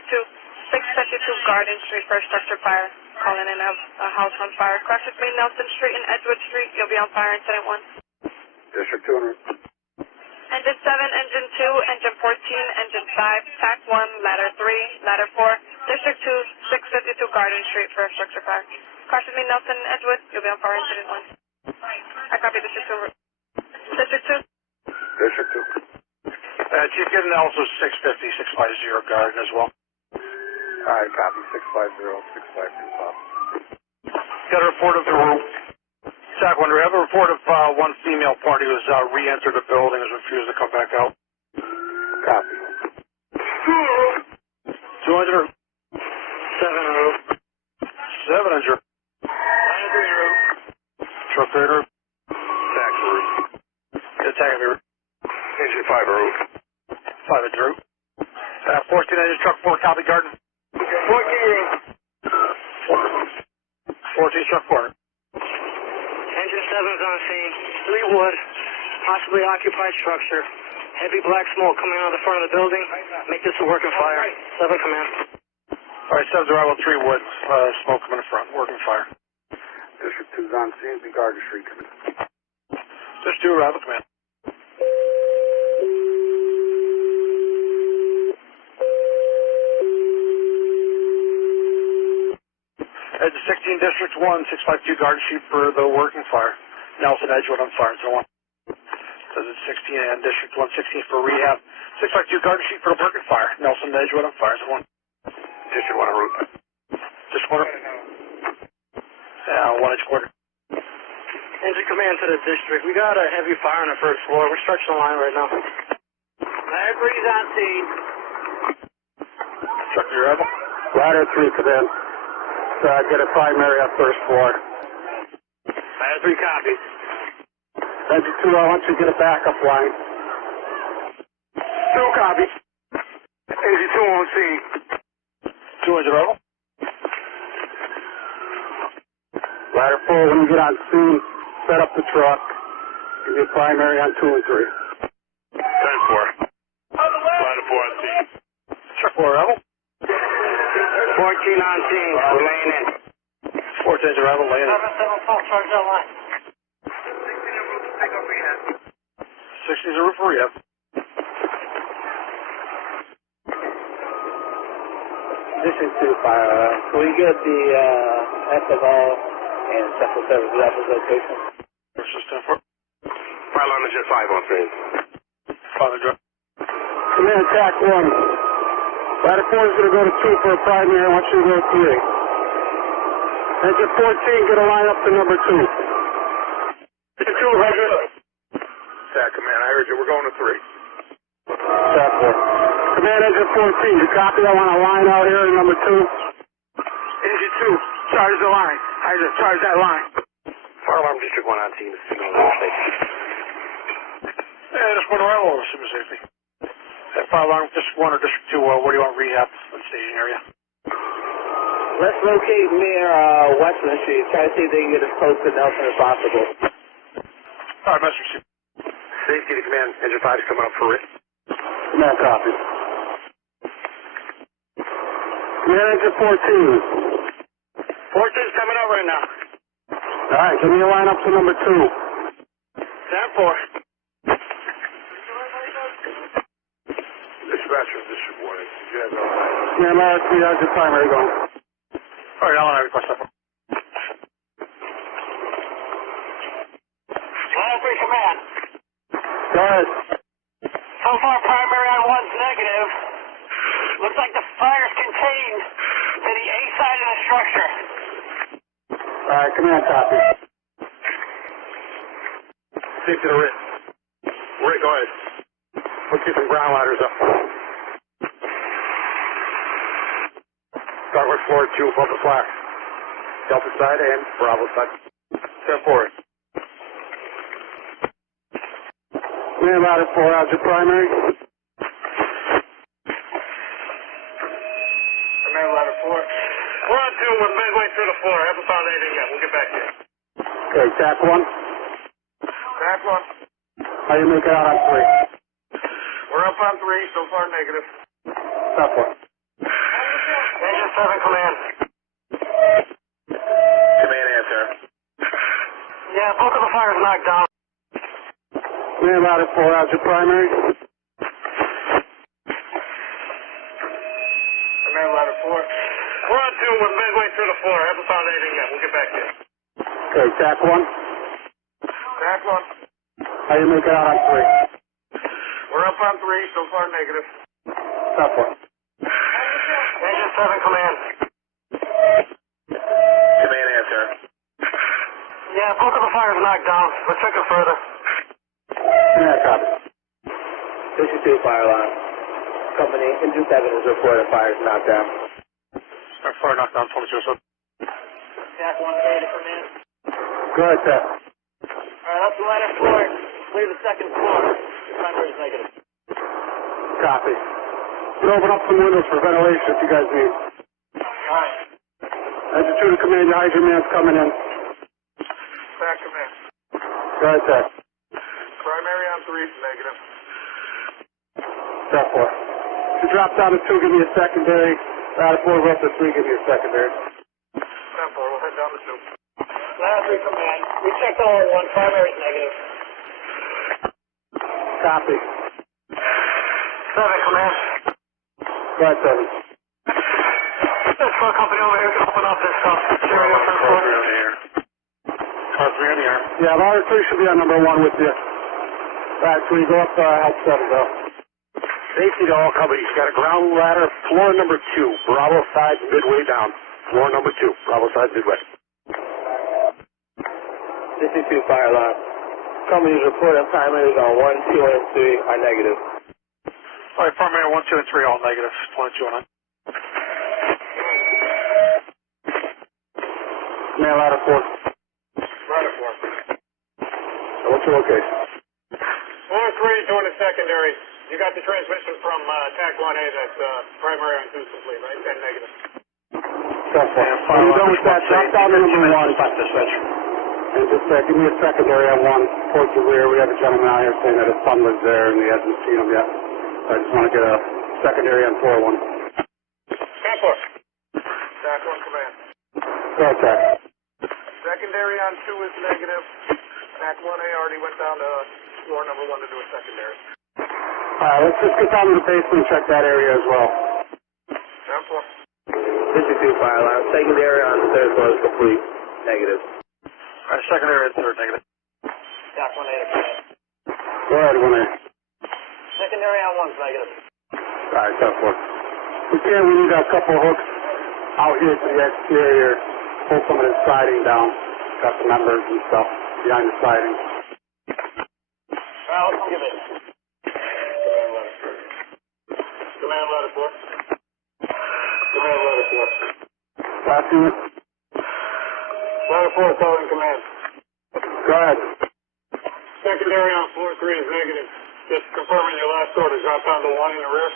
District 2, 652 Garden Street for a structure fire. Calling in a house on fire. Cross between Nelson Street and Edgewood Street. You'll be on fire incident 1. District 200. Engine 7, Engine 2, Engine 14, Engine 5, TAC 1, Ladder 3, Ladder 4, District 2, 652 Garden Street for a structure fire. Cross between Nelson and Edgewood. You'll be on fire incident 1. I copy District 2. District 2. District 2. Chief, get an also 650 Garden as well. Alright, copy. 650, 652, Bob. Got a report of the room. TAC 1, we have a report of one female party who's re-entered the building and has refused to come back out. Copy. 200. 700. 700. Truck raider. TAC roof. TAC roof. Engine 5 roof. 5 at Drew. 14 engine truck 4, copy Garden. 14 roof. 14 truck 4. Engine 7's on scene. 3 wood, possibly occupied structure. Heavy black smoke coming out of the front of the building. Make this a working fire. 7 command. Alright, 7's arrival, 3 wood, smoke coming in front, working fire. District 2's on scene. Be Garden Street coming. District 2 arrival, command. Edge 16, District 1, 652 Garden Street for the working fire. Nelson Edgewood on fire, so on. Says it's 16 and District 116 for rehab. 652 Garden Street for the working fire. Nelson Edgewood on fire, so on. District 1 en route. District 1. 1 inch quarter. Engine command to the district. We got a heavy fire on the first floor. We're stretching the line right now. Ladder 3's on scene. Truck to your arrival. Ladder 3 command. Get a primary on first floor. Ladder 3 copies. Engine 2, I want you to get a backup line. 2 copies. Engine 2 on scene. 2 engine arrival. Ladder 4, when you get on scene, set up the truck. Give me a primary on 2 and 3. 10-4. Ladder 4 on scene. Truck 4 arrival. 14 on scene. We're laying in. 14 engine arrival, laying in. 774, charge that line. 60's a roof for rehab. District 2 fire. Can we get the FFO and Central Service Rapid location? Versus 10-4. Fire line is just 5 on scene. 5 engine. Command TAC 1. Ladder 4 is going to go to 2 for a primary. I want you to go to 3. Engine 14, get a line up to number 2. Engine 2, Roger. TAC command, I heard you. We're going to 3. TAC 4. Command Engine 14, you copy? I want a line out here in number 2. Engine 2, charge the line. I just charge that line. Fire alarm District 1 on scene. Yeah, just one arrival, assuming safety. Fire alarm, District 1 or District 2, where do you want rehab in the staging area? Let's locate near Westland Street. Try to see if they can get as close to Nelson as possible. All right, Mr. Chief. Safety to command. Engine 5 is coming up for it. No copy. Command Engine 14. 14's coming up right now. All right, give me a line up to number 2. 10-4. Dispatcher, District 1. Yeah, Ladder 3, how's your primary going? All right, Alan, I request that. Ladder 3 command. Go ahead. So far, primary on 1's negative. Looks like the fire's contained to the A side of the structure. All right, command copy. Safety to Rick. Rick, go ahead. Let's get some ground ladders up. Start with floor 2 above the flag. Delta side and Bravo side. 10-4. Command ladder 4, how's your primary? Command ladder 4. We're on 2. We're midway through the floor. Haven't found anything yet. We'll get back to you. Okay, TAC 1. TAC 1. How you make it out on 3? We're up on 3. So far negative. TAC 1. 7 command. Command answer. Yeah, both of the fires knocked down. Command ladder 4, how's your primary? Command ladder 4. We're on 2. We're midway through the floor. Haven't found anything yet. We'll get back to you. Okay, TAC 1. TAC 1. How you make it out on 3? We're up on 3. So far negative. Tough one. Engine 7 command. Command answer. Yeah, both of the fires knocked down. We're checking further. Yeah, copy. 62 fire alarm. Company, engine 7 is reported fires knocked down. Fire knockdown 22. So. TAC 1 to command. Go ahead, TAC. Alright, up to ladder 4. Clear the second floor. Primary is negative. Copy. You can open up some windows for ventilation if you guys need. Alright. Engine 2 to command, your hydrant man's coming in. TAC command. Go ahead, TAC. Primary on 3 is negative. Step 4. If you drop down to 2, give me a secondary. Ladder 4, go up to 3, give me a secondary. Step 4. We'll head down to 2. Ladder 3 command. We checked all at 1. Primary is negative. Copy. 7 command. Go ahead, 7. This floor company over here can open up this stuff. Zero to first floor. Car 3 in the air. Yeah, ladder 3 should be on number 1 with you. Alright, so you go up, help 7, go. Safety to all companies. Got a ground ladder, floor number 2. Bravo side, midway down. Floor number 2. Bravo side, midway. 62 fire alarm. Companies reporting primaries on 1, 2, and 3 are negative. All right, primary 1, 2, and 3 all negative. 22 and 9. Command ladder 4. Ladder 4. What's your location? 1-3 doing the secondary. You got the transmission from TAC 1A. That's primary on 2 complete, right? 10 negative. Step 4. When you're done with that, drop down to number 1. And just give me a secondary on 1 towards the rear. We have a gentleman out here saying that his son lives there and he hasn't seen him yet. So I just want to get a secondary on 4-1. TAC 4. TAC 1 command. Go ahead, TAC. Secondary on 2 is negative. TAC 1A already went down to floor number 1 to do a secondary. Alright, let's just get down to the basement and check that area as well. TAC 4. 62 fire alarm. Secondary on the 3rd floor is complete. Negative. All right, secondary and 3rd negative. TAC 1A to command. Go ahead, 1A. Secondary on 1 is negative. Alright, tough one. We need a couple of hooks out here to the exterior. Pull some of this siding down. Got the members and stuff behind the siding. Alright, let's give it. Command ladder 4. Command ladder 4. Last unit. Ladder 4 calling command. Go ahead. Secondary on floor 3 is negative. Just confirming your last order. Drop down to 1 in the rear.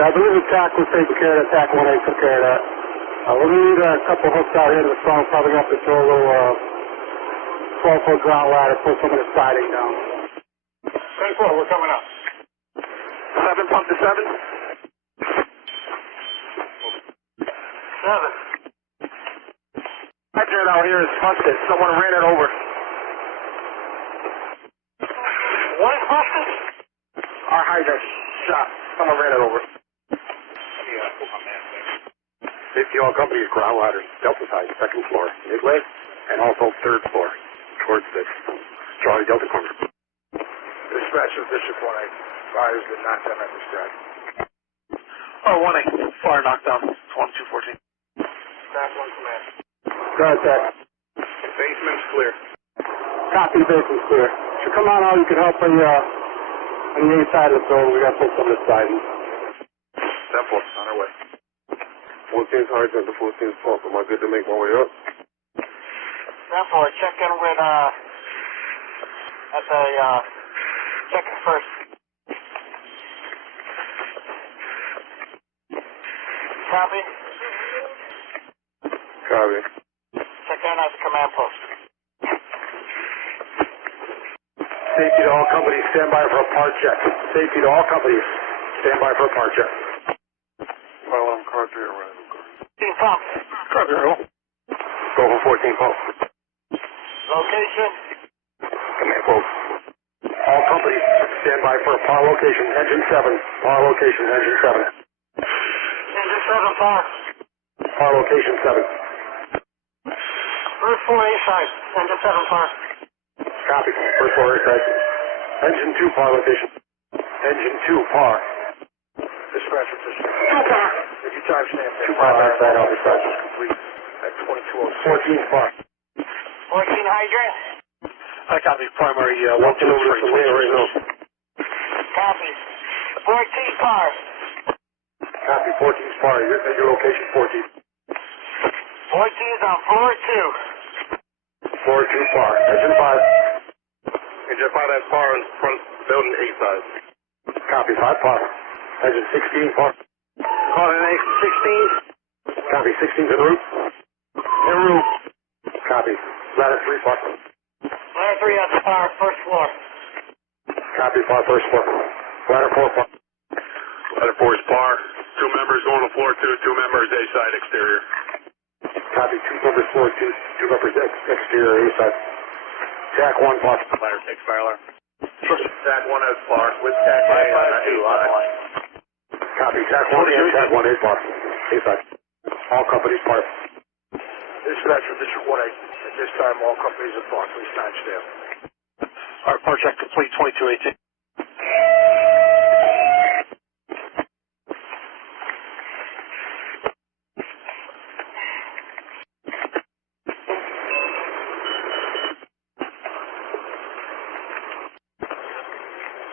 I believe the TAC was taking care of that. TAC 1A took care of that. We're going to need a couple hooks out here to the front. Probably going to have to throw a little 12-foot ground ladder, pull some of the siding down. 10-4, we're coming up. 7 pump to 7. 7. Hydrant out here is busted. Someone ran it over. What is busted? Our hydrant shot. Someone ran it over. Safety all companies, ground ladders, Delta side, 2nd floor, midway, and also 3rd floor, towards the Charlie Delta corner. Dispatch of District 1A, fires did not have at this drive. Oh, 1A, fire knockdown, 1214. TAC 1 command. Go ahead, TAC. Basement's clear. Copy, basement's clear. Should come on out. You can help on the A side of the building. We got to pull some of this siding. 10-4, on our way. 14's hard to 14's pump. Am I good to make my way up? Therefore, check in with, at the, check in first. Copy? Copy. Check in at the command post. Safety to all companies, stand by for a part check. Safety to all companies, stand by for a part check. Well, I'm car 3 pump. Copy, roll. Go for 14 pump. Location. Command quote. All companies, stand by for power location, engine 7. Power location, engine 7. Engine 7, power. Power location 7. First floor A side. Engine 7, power. Copy. First floor side. Engine 2, power location. Engine 2, power. Dispatcher, dispatcher. 2 power. If you time stamp 2 power that side, all dispatch. complete at 2206. 14 power. 14 hydrant. I copy primary 1, 2, 3, right now. Copy. 14 power. Copy. 14 power. Your location 14. 14 is on floor 2. Floor 2 power. Engine 5. Engine 5 has power in front building 8 side. Copy. 5 power. Engine 16 power. Calling in 16. Copy. 16's en route. En route. Copy. Ladder 3 power. Ladder 3 has power, first floor. Copy. Power first floor. Ladder 4 power. Ladder 4 is par. 2 members going to floor 2, 2 members A side exterior. Copy. 2 members floor 2, 2 members exterior A side. TAC 1 power. Ladder 6 fire alarm. TAC 1 has par with TAC A on A side. Copy. TAC 1 and TAC 1 A power. A side. All companies power. Dispatcher, District 1A. At this time, all companies are parked. Please time stamp. All right, power check complete, 2218.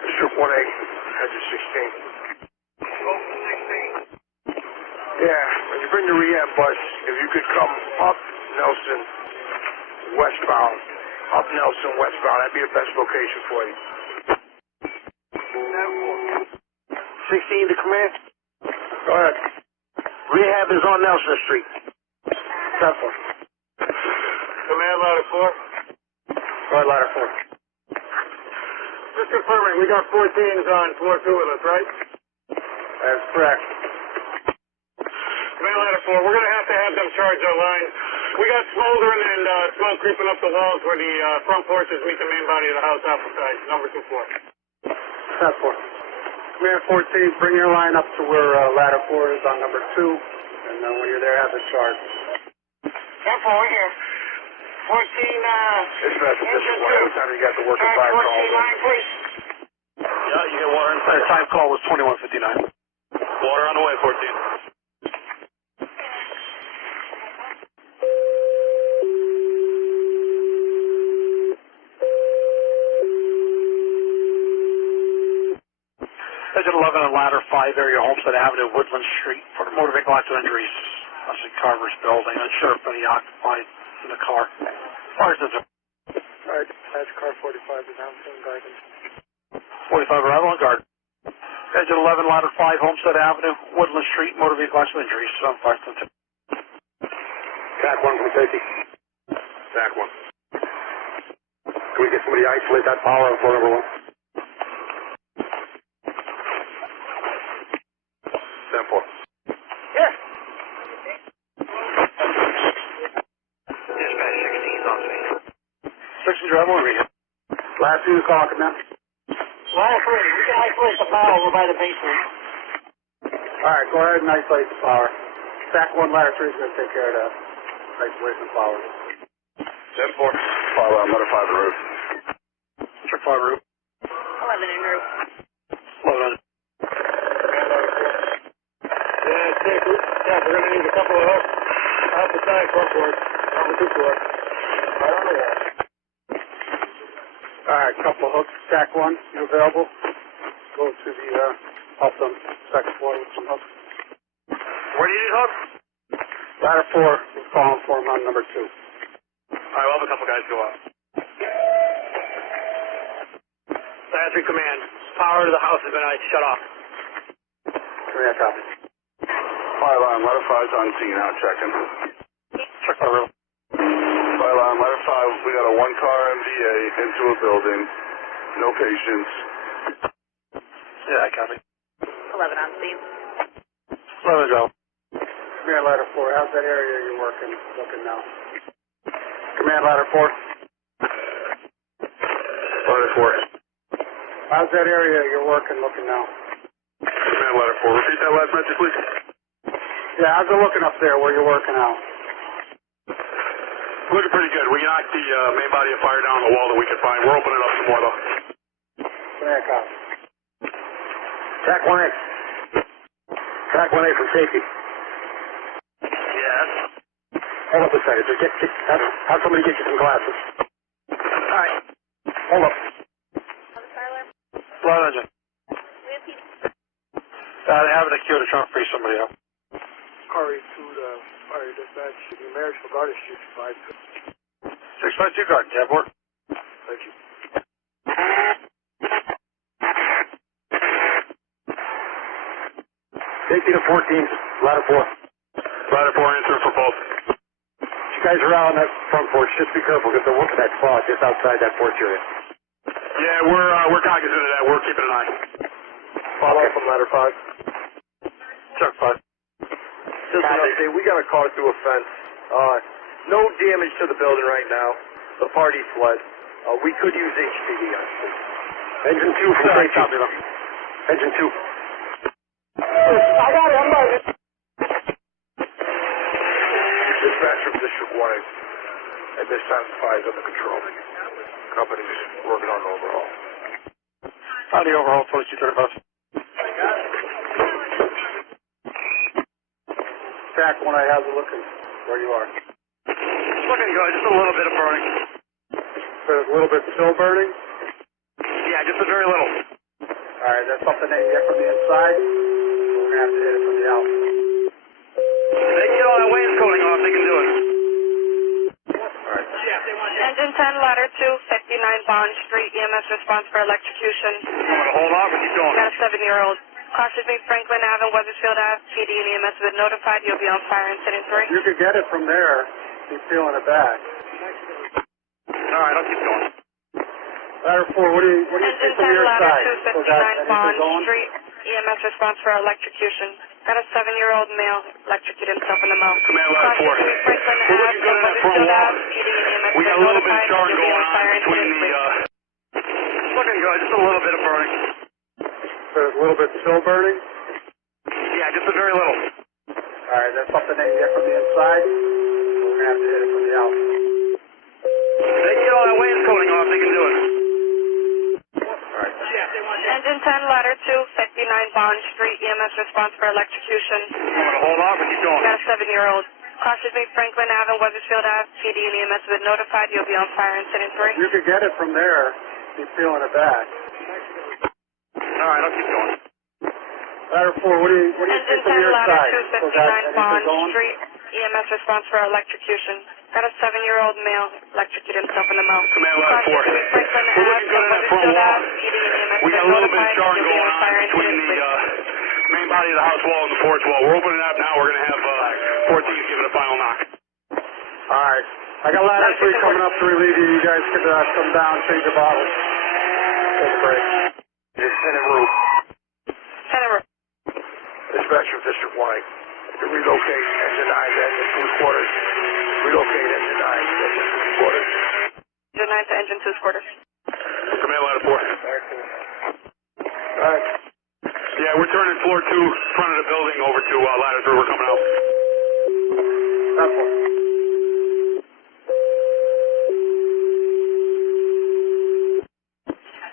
District 1A, engine 16. Yeah, when you bring the rehab bus, if you could come up Nelson, westbound, that'd be the best location for you. 16 to command. Go ahead. Rehab is on Nelson Street. That's one. Command ladder 4. Go ahead, ladder 4. Just confirming, we got 14s on floor 2 with us, right? That's correct. Command ladder 4, we're going to have them charge our line. We got smoldering and smoke creeping up the walls where the front porches meet the main body of the house outside, number 2 floor. That's 4. Command 14, bring your line up to where ladder 4 is on number 2, and then when you're there, have it charged. 10-4, we're here. 14, Dispatcher, District 1A, what time you got the working charge fire 14 call? line, please. Yeah, you get water inside. Time call was 2159. Water on the way, 14. Engine 11 on ladder 5 area, Homestead Avenue, Woodland Street, for motor vehicle accident injuries. That's in Carver's building. Unsure if any occupied in the car. Fires is Alright, dispatch car 45 is out in Garden. 45 arrival on guard. Engine 11, ladder 5, Homestead Avenue, Woodland Street, motor vehicle accident injuries. 7522. TAC 1 from safety. TAC 1. Can we get somebody to isolate that power on floor number 1? 10-4. Here. Dispatch 16 on scene. 16 drive on rehab. Last few call, command. Ladder 3, we can isolate the power, we're by the basement. Alright, go ahead and isolate the power. TAC 1, ladder 3 is going to take care of the isolation of power. 10-4. Fire alarm, ladder 5 roof. Check 5 route. 11 en route. 11 on. Yeah, Chief, we're going to need a couple of hooks off the side front porch, number 2 floor. Right on the wall. Alright, couple of hooks. TAC 1, you available? Go to the, up on second floor with some hooks. Where do you need hooks? Ladder 4, we're calling for him on number 2. Alright, we'll have a couple guys go up. Ladder 3 command, power to the house has been shut off. Command copy. Fire alarm, ladder 5's on scene, out checking. Check 5 route. Fire alarm, ladder 5, we got a 1-car MVA into a building. No patients. Yeah, I copy. 11 on scene. 11 go. Command Ladder 4, how's that area you're looking now? Command Ladder 4. Ladder 4. How's that area you're looking now? Command Ladder 4. Repeat that last message, please. Yeah, how's it looking up there where you're working out? Looking pretty good. We knocked the main body of fire down on the wall that we could find. We're opening up some more, though. Command copy. Track 1A. Track 1A from safety. Yes. Hold up a second. Have somebody get you some glasses. All right. Hold up. Tyler? Flight engine. They have an queue to try and free somebody up. Car 82 to fire dispatch. The American Garden Street 5. 652 Garden, tab board. Thank you. Safety to 14, ladder 4. Ladder 4 answering for both. You guys are out on that front porch. Just be careful because they're working that spot just outside that porch area. Yeah, we're cognizant of that. We're keeping an eye. Follow up from ladder 5. Chuck 5. Just an update. We got a car through a fence. No damage to the building right now. The party fled. We could use HPD on it. Engine 2 from safety. Copy them. Engine 2. I got it. I'm ready. Dispatch from District 1. At this time, the fire is under control. Company's working on overhaul. Howdy, overhaul 2235. Track 1A, how's it looking? Where you are? Looking good, just a little bit of burning. There's a little bit still burning? Yeah, just a very little. Alright, that's something they can get from the inside. We're going to have to hit it from the outside. They can get all that wainscoting off, they can do it. Alright. Engine 10, ladder 2, 59 Bond Street, EMS response for electrocution. You want to hold off or keep going? Got a 7-year-old. Caution me, Franklin Ave and Weathersfield Ave. PD and EMS have been notified. You'll be on fire incident 3. You could get it from there. Keep peeling it back. Alright, I'll keep going. Ladder 4, what do you Engine see from 10, your ladder side? 2, 59 Bond Street, EMS response for electrocution. Got a 7-year-old male electrocuted himself in the mouth. Command Ladder 4. Caution me, Franklin We're Ave looking good and on that front Weathersfield wall. Ave. PD and EMS We have got a been little bit of notified. charring You'll be going on on fire between incident the, 3. Looking good, just a little bit of burning. There's a little bit still burning? Yeah, just a very little. Alright, that's something they can get from the inside. We're going to have to hit it from the outside. They can get all that wainscoting off, they can do it. Alright. Engine 10, ladder 2, 59 Bond Street, EMS response for electrocution. You want to hold off or keep going? Got a 7-year-old. Caution me, Franklin Ave and Weathersfield Ave. PD and EMS have been notified. You'll be on fire incident 3. You could get it from there. Keep peeling it back. Alright, I'll keep going. Ladder 4, what do you see Engine from 10, your ladder side? 2, 59 Bond Street, EMS response for electrocution. Got a 7-year-old male electrocuted himself in the mouth. Command Ladder 4. Caution me, Franklin We're Ave looking good and on that front Weathersfield wall. Ave. PD and EMS We have got a been little bit of notified. charring You'll be going on on fire between incident the 3. main body of the house wall and the porch wall. We're opening it up now. We're going to have 14 give it a final knock. Alright. I got ladder 3 coming up to relieve you. You guys could come down, change the bottles. Take a break. It's Tenant Roof. Senator. Dispatch from District 1. To relocate engine 9 to engine 2 quarters. Relocate engine 9 to engine 2 quarters. Engine 9 to engine 2 quarters. Command Ladder 4. Alright. Yeah, we're turning floor 2, front of the building, over to ladder 3. We're coming out. That's one.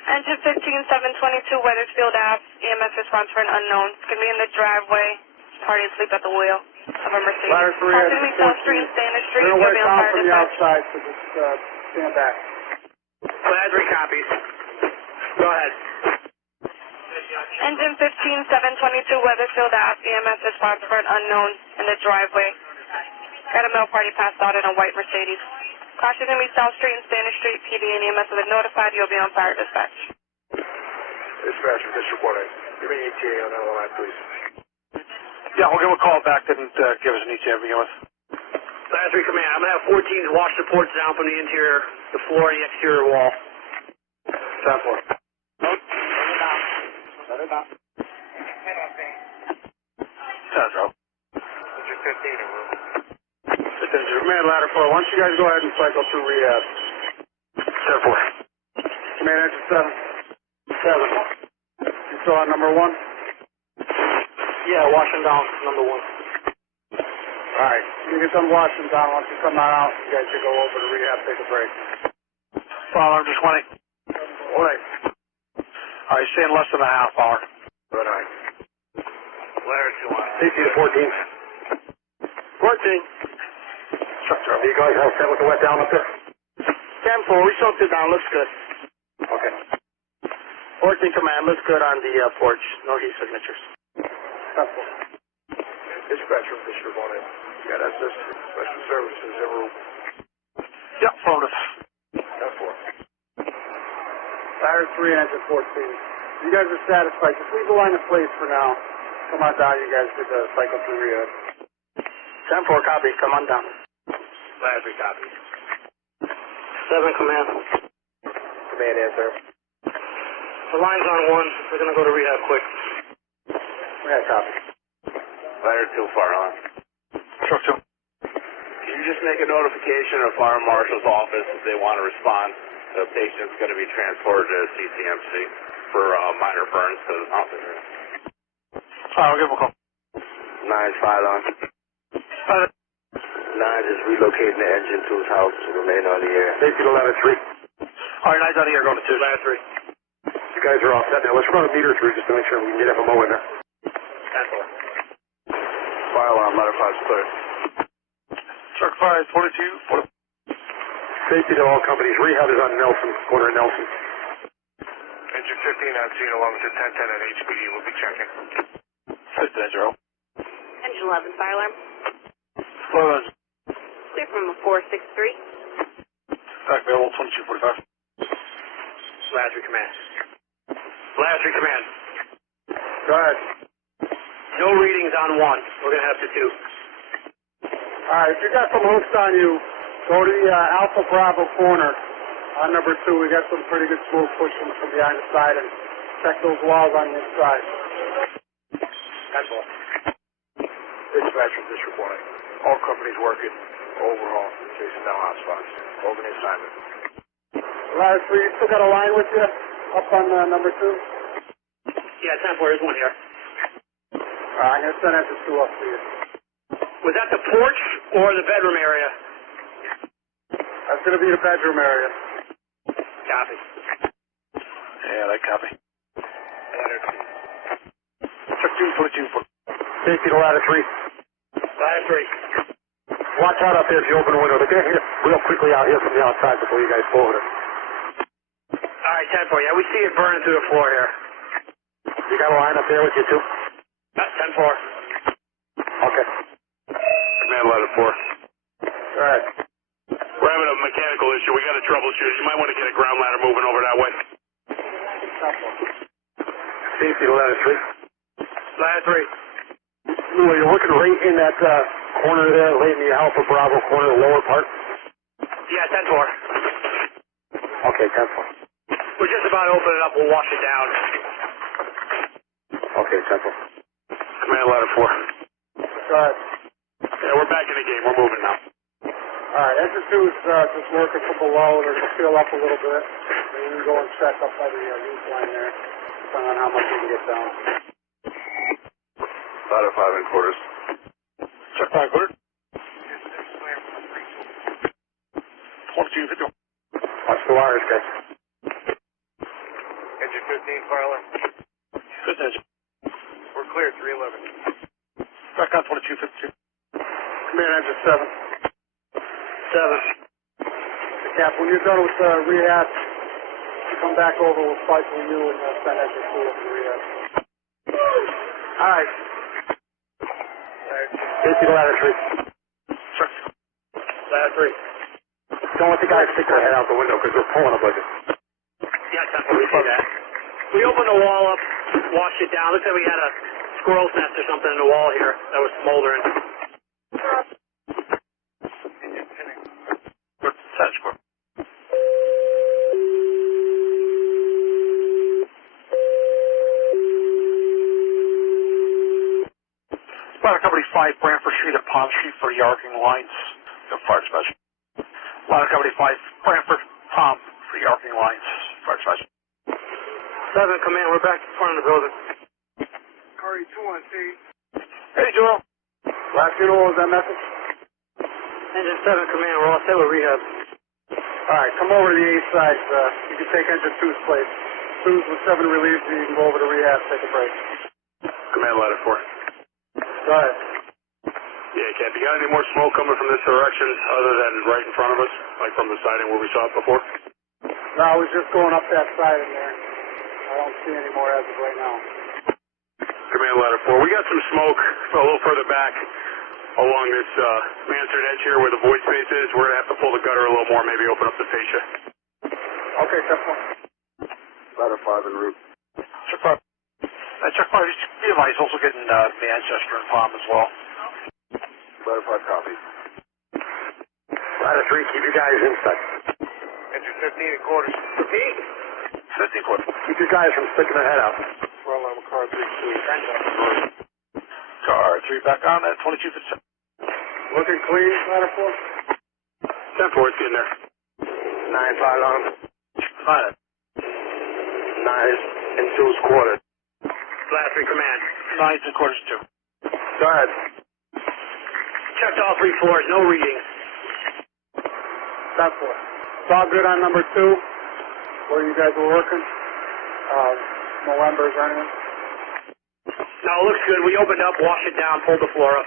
Engine 15722 Weathersfield Ave. EMS response for an unknown. It's going to be in the driveway. Party asleep at the wheel of a Mercedes. Ladder 3 Caution me, engine South 14. Street and Standard Street. We're You'll going be to on wait down fire from the dispatch. outside, so just stand back. Ladder 3 copies. Go ahead. Engine 15722 Weathersfield Ave. EMS response for an unknown in the driveway. Got a male party passed out in a white Mercedes. Caution me, South Street and Standard Street. PD and EMS have been notified. You'll be on fire dispatch. Dispatch from District 1. Give me an ETA on that line, please. Yeah, we'll give him a call back. Didn't give us an ETA to begin with. Ladder 3 command, I'm going to have 14s wash the ports down from the interior, the floor, and the exterior wall. Time for it. Set it up. Sounds right. Engine 15 Fifth engine. Command ladder 4. Why don't you guys go ahead and cycle through rehab? 10-4. Command engine 7. 7. You still on number 1? Yeah, wash them down, number 1. Alright. You get done washing down. Once you come out, you guys should go over to rehab, take a break. Fire alarm just 20. Alright. Alright, stay in less than a half hour. Good night. Ladder 2 on. CC to 14. 14. You guys all set with the wet down up there? 10-4, we soaked it down, looks good. Okay. 14 command, looks good on the porch, no heat signatures. Dispatch from District 1 in. Yeah, that's this. Special Services in room. Yep, affirmative. 10-4. Ladder 3, engine 14. You guys are satisfied. Just leave the line of place for now. Come on down, you guys get the cycle through rehab. 10-4, copy, come on down. Ladder 3 copy. 7 command. Command answer. The line's on 1, we're gonna go to rehab quick. Yeah, copy. Ladder 2 fire on. Truck 2. Can you just make a notification of Fire Marshal's office if they want to respond? The patient's going to be transported to CCMC for minor burns to the officer. I'll give him a call. 9's fire on. 9 is relocating the engine to his house to remain on the air. Safety to ladder 3. Alright, 9's out of here, going to 2. Ladder 3. You guys are all set now. Let's run a meter through just to make sure we can get FMO in there. 10-4. Fire alarm, ladder 5's clear. Truck 5, 22, 40. Safety to all companies. Rehab is on Nelson, corner of Nelson. Engine 15 on scene along with 1010 and HPD. We'll be checking. 5th engine. Engine 11, fire alarm. Slow engine. Clear from a 463. Back available, 2245. Ladder 3 command. Ladder 3 command. Go ahead. No readings on 1, we're gonna have to 2. Alright, if you got some hooks on you, go to the Alpha Bravo corner on number 2. We got some pretty good smoke pushing from behind the side, and check those walls on the inside. 10-4. Dispatch from District 1. All companies working. Overhaul. Chasing down hotspots. Over the assignment. Ladder 3, you still got a line with you up on number 2? Yeah, 10-4, there's one here. I'm going to send engine 2 up to you. Was that the porch or the bedroom area? That's going to be the bedroom area. Copy. Yeah, that copy. Ladder 2. Truck 2, 22. Safety to ladder 3. Ladder 3. Watch out up there if you open a window. They're going to hit it real quickly out here from the outside before you guys pull it. Alright, 10-4, yeah, we see it burning through the floor here. You got a line up there with you too? 10-4. Okay. Command ladder 4. Alright. We're having a mechanical issue. We got to troubleshoot it. You might want to get a ground ladder moving over that way. Safety to ladder 3. Ladder 3. Well, you're looking right in that corner there, right in the Alpha Bravo corner, the lower part? Yeah, 10-4. Okay, 10-4. We're just about to open it up, we'll wash it down. Okay, 10-4. Command ladder 4. Go ahead. Yeah, we're back in the game. We're moving now. Alright, engine 2 is just working from below. It'll fill up a little bit. And you can go and check up by the roof line there, depending on how much you can get down. Ladder 5 and quarters. Check 5 quarter. 22, 50. Watch the wires, guys. Engine 15, fire alarm. 5th engine. We're clear, 311. Back on 22, 52. Command engine 7. 7. Cap, when you're done with rehab, come back over, we'll cycle you and send engine 2 up to rehab. Alright. Safety to ladder 3. Check. Ladder 3. Don't let the guys stick their head out the window because they're pulling up like it. Yeah, 10-4, we see that. We opened the wall up, washed it down. Looks like we had a squirrel's nest or something in the wall here that was smoldering. Ladder Company 5, Brantford Street and Palm Street for the arcing lines. Go fire dispatch. Ladder Company 5, Brantford, Palm for the arcing lines. Fire dispatch. 7, command, we're back to the front of the building. Curry 2 on scene. Hey, Joel. Last unit, what was that message? Engine 7, command, we're all set with rehab. All right, come over to the A side. You can take engine 2's place. 2's with 7 relieved, so you can go over to rehab, take a break. Command ladder 4. Go ahead. Yeah, Cap, you got any more smoke coming from this direction other than right in front of us, like from the siding where we saw it before? No, I was just going up that side in there. I don't see any more as of right now. Command ladder 4. We got some smoke a little further back along this mansard edge here where the void space is. We're going to have to pull the gutter a little more, maybe open up the fascia. Okay, that's one. Ladder 5 en route. Check 5. Check 5. BMI is also getting Manchester and Palm as well. Ladder 5 copy. Ladder 3, keep your guys inside. Engine 15 and quarters. 15 quarters. Keep your guys from sticking their head out. Roll on car 3, Car 3 back on at 22 to 7. Looking clean, ladder 4. 10-4, it's getting there. 9-5 on him. 9. 9 and 2's quarter. Ladder 3, command. 9 and quarters 2. Go ahead. Checked all 3 floors, no reading. That's 4. It's all good on number 2, where you guys were working. No embers or anything. No, it looks good. We opened up, washed it down, pulled the floor up.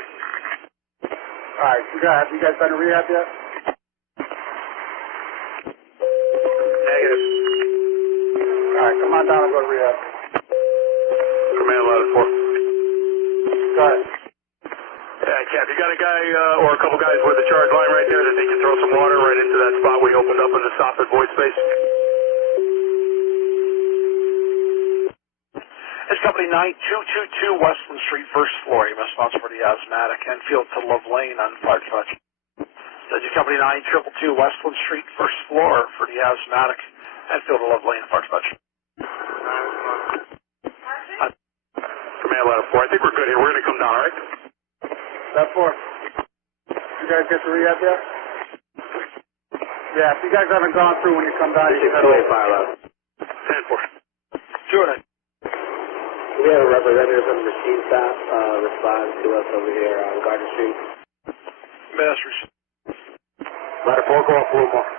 All right, have you guys been to rehab yet? Negative. All right, come on down and go to rehab. Command ladder 4. Go ahead. Yeah, Cap, you got a guy or a couple guys with a charge line right there that they can throw some water right into that spot we opened up in the stop at void space? It's Company 9222 Westland Street, first floor. You must sponsor for the asthmatic. Enfield to Love Lane on fire dispatch. That's Company 9222 Westland Street, first floor for the asthmatic. Enfield to Love Lane on fire dispatch. Command ladder 4. I think we're good here. We're going to come down, all right? That's 4. You guys get to rehab yet? Yeah, if you guys haven't gone through when you come down, you can head over. 10-4. Sure. We have a representative from the machine shop respond to us over here on Garden Street. Masters. Ladder 4, go up a little more.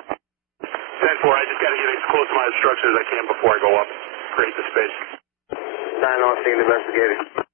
10-4, I just got to get as close to my obstruction as I can before I go up. Create the space. 9 on scene investigated.